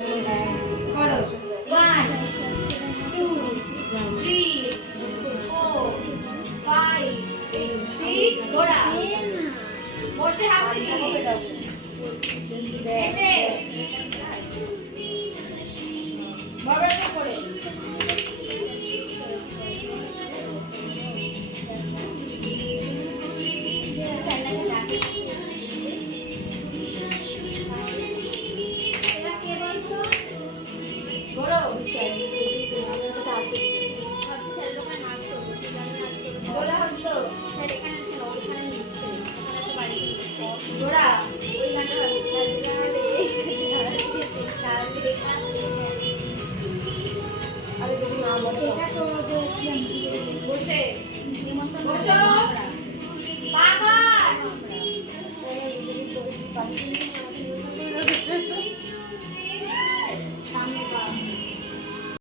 করো 1 2 3 4 5 6 ঘোড়া বসে হাঁটি এসে বড়টা করে বড়